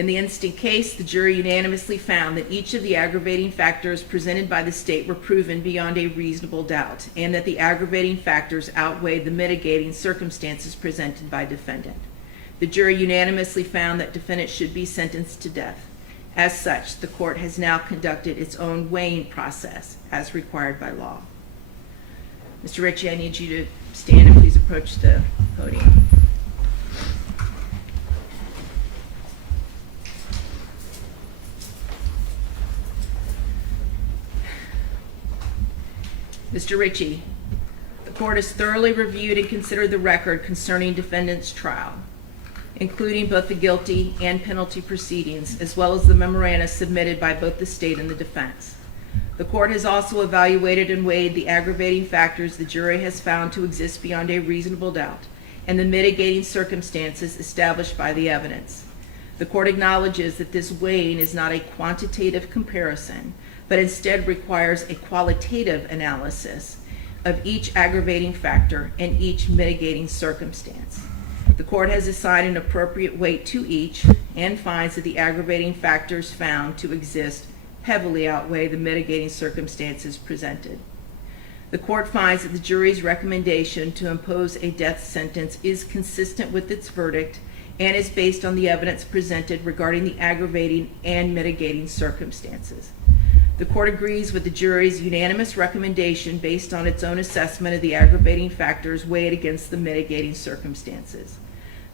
In the instant case, the jury unanimously found that each of the aggravating factors presented by the state were proven beyond a reasonable doubt, and that the aggravating factors outweighed the mitigating circumstances presented by defendant. The jury unanimously found that defendant should be sentenced to death. As such, the court has now conducted its own weighing process as required by law. Mr. Ritchie, I need you to stand and please approach the podium. Mr. Ritchie, the court has thoroughly reviewed and considered the record concerning defendant's trial, including both the guilty and penalty proceedings, as well as the memoranda submitted by both the state and the defense. The court has also evaluated and weighed the aggravating factors the jury has found to exist beyond a reasonable doubt, and the mitigating circumstances established by the evidence. The court acknowledges that this weighing is not a quantitative comparison, but instead requires a qualitative analysis of each aggravating factor and each mitigating circumstance. The court has assigned an appropriate weight to each and finds that the aggravating factors found to exist heavily outweigh the mitigating circumstances presented. The court finds that the jury's recommendation to impose a death sentence is consistent with its verdict and is based on the evidence presented regarding the aggravating and mitigating circumstances. The court agrees with the jury's unanimous recommendation based on its own assessment of the aggravating factors weighed against the mitigating circumstances.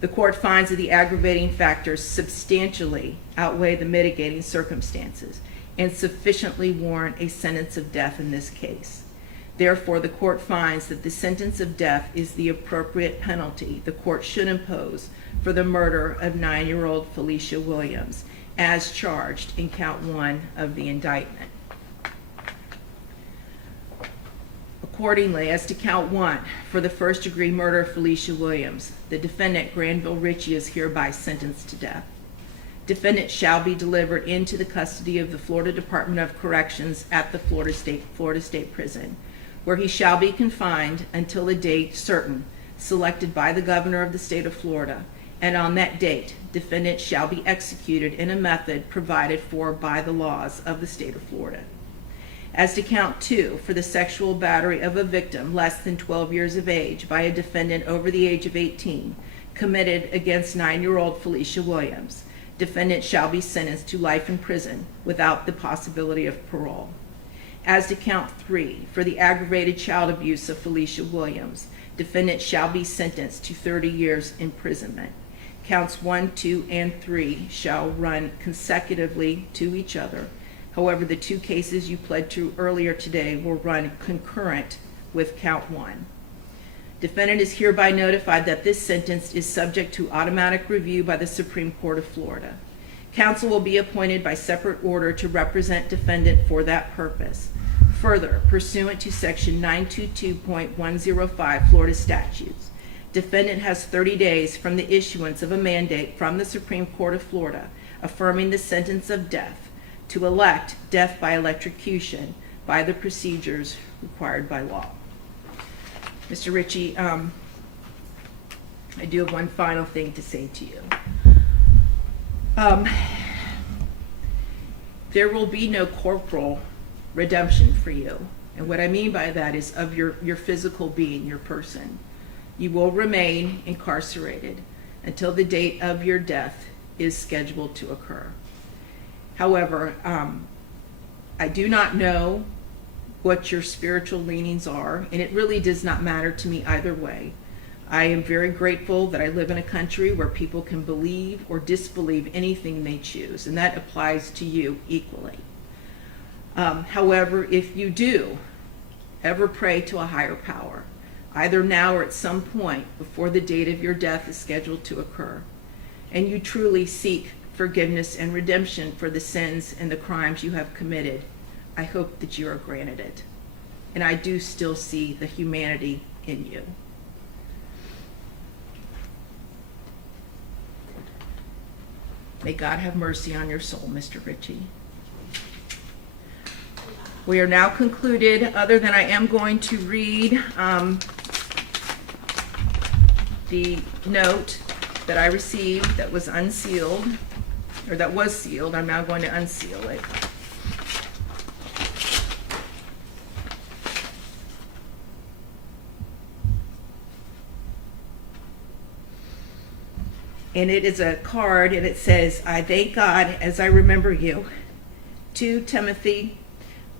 The court finds that the aggravating factors substantially outweigh the mitigating circumstances and sufficiently warrant a sentence of death in this case. Therefore, the court finds that the sentence of death is the appropriate penalty the court should impose for the murder of 9-year-old Felecia Williams, as charged in count 1 of the indictment. Accordingly, as to count 1, for the first-degree murder of Felecia Williams, the defendant, Granville Ritchie, is hereby sentenced to death. Defendant shall be delivered into the custody of the Florida Department of Corrections at the Florida State Prison, where he shall be confined until the date certain, selected by the governor of the state of Florida, and on that date, defendant shall be executed in a method provided for by the laws of the state of Florida. As to count 2, for the sexual battery of a victim less than 12 years of age by a defendant over the age of 18, committed against 9-year-old Felecia Williams, defendant shall be sentenced to life in prison without the possibility of parole. As to count 3, for the aggravated child abuse of Felecia Williams, defendant shall be sentenced to 30 years imprisonment. Counts 1, 2, and 3 shall run consecutively to each other. However, the 2 cases you pled to earlier today will run concurrent with count 1. Defendant is hereby notified that this sentence is subject to automatic review by the Supreme Court of Florida. Counsel will be appointed by separate order to represent defendant for that purpose. Further, pursuant to section 922.105 Florida statutes, defendant has 30 days from the issuance of a mandate from the Supreme Court of Florida affirming the sentence of death to elect death by electrocution by the procedures required by law. Mr. Ritchie, I do have one final thing to say to you. There will be no corporal redemption for you. And what I mean by that is of your physical being, your person. You will remain incarcerated until the date of your death is scheduled to occur. However, I do not know what your spiritual leanings are, and it really does not matter to me either way. I am very grateful that I live in a country where people can believe or disbelieve anything they choose, and that applies to you equally. However, if you do ever pray to a higher power, either now or at some point before the date of your death is scheduled to occur, and you truly seek forgiveness and redemption for the sins and the crimes you have committed, I hope that you are granted it. And I do still see the humanity in you. May God have mercy on your soul, Mr. Ritchie. We are now concluded, other than I am going to read the note that I received that was unsealed. or that was sealed. I'm now going to unseal it. And it is a card, and it says, "I thank God as I remember you." 2 Timothy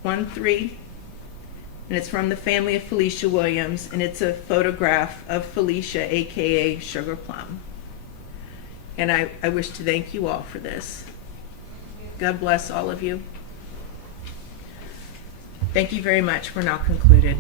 1:3. And it's from the family of Felecia Williams, and it's a photograph of Felecia, aka Sugar Plum. And I wish to thank you all for this. God bless all of you. Thank you very much. We're now concluded.